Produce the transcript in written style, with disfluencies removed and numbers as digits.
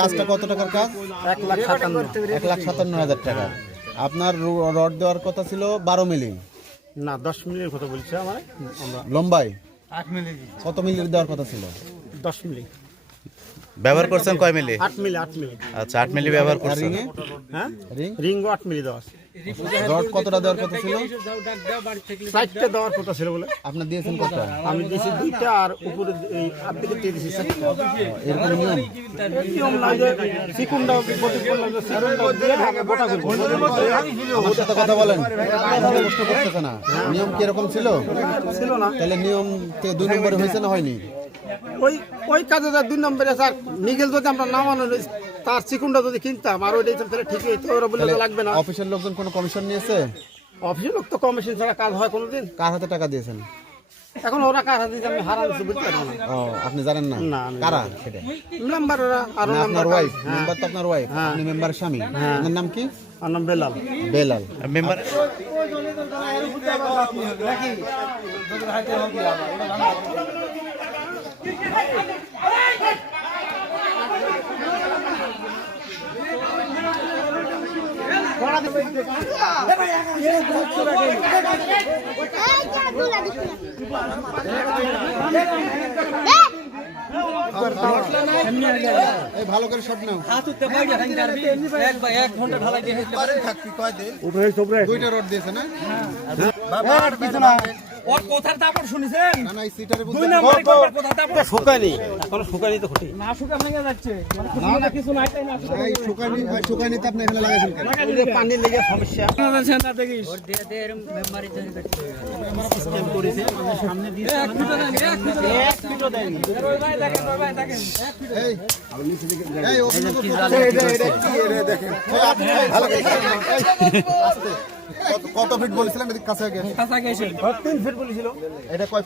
কাজটা কত টাকার কাজ? 1,57,000 টাকা। আপনার রড দেওয়ার কথা ছিল 12 মিলি না 10 মিলির কথা বলছি আমরা লম্বায়। 8 মিলি কত মিলির দেওয়ার কথা ছিল? 10 মিলি ব্যবহার করছেন কয় মিলি? 8 মিলি 8 মিলি। আচ্ছা 8 মিলি ব্যবহার করছেন। হ্যাঁ রিং রিংও 8 মিলি দেওয়া আছে। রড কতটা দেওয়ার কথা ছিল? 4টা দেওয়ার কথা ছিল বলে আপনি দিয়েছেন কতটা? আমি দিয়েছি 2টা আর উপরে এই আর্ধেকে দিয়ে দিয়েছি 4টা। এরকম নিয়ম? নিয়ম না যে চিকুনটা প্রতি করলে যে চিকুনটা দিয়ে আগে গোটা করব। আমার সাথে কথা বলেন, প্রশ্ন করতেছে না। নিয়ম কি এরকম ছিল? ছিল না তাহলে নিয়ম 2 নম্বরে হয়েছে না হয়নি? ওই কাজে যা 2 নম্বরে স্যার নিগেল যদি আমরা নামানো তার চিকুনটা যদি কিনতাম আর ওইটাই তাহলে ঠিকই তো ওরা বলে লাগবে না। অফিসের লোকজন কোনো কমিশন নিয়েছে? অফিসের লোক তো কমিশন ছাড়া কাজ হয় কোনোদিন? কার হাতে টাকা দিয়েছেন? এখন ওরা কার হাতে আমি হারাচ্ছি বুঝতে পারবো না। ও আপনি জানেন না? না, আমি কারা সেটা? মেম্বার ওরা আর না, আপনার মেম্বার ওয়াইফ? মেম্বার তো আপনার ওয়াইফ, আপনি মেম্বারের স্বামী। আপনার নাম কি? আর নাম বেলাল। বেলাল। মেম্বার এই ভালো করে শট নাও। দুইটা রড দিয়েছে না? ওর কথার তারপর শুনেছেন না না, এই সিটারে দুই নম্বরে কথা তারপর শুকায়নি এখনো শুকায়নি তো খুঁটি না শুকা ভেঙে যাচ্ছে মানে না কিছু নাই তাই না এই শুকায়নি তো আপনি এখানে লাগাইছেন কেন? এই যে পানি লেগে সমস্যা না দেখিস সিস্টেম করেছে আমাদের সামনে দিয়ে এক মিনিট দেন এক মিনিটও দেয়নি। ভাই দেখেন এই এই ওখানে তো এটা দেখেন। ভালো করে আস্তে। কত ফিট বলেছিলাম? এদিকে কাছে গিয়ে। কাঁচা গেছে 3 ফিট বলেছিল। এটা কয়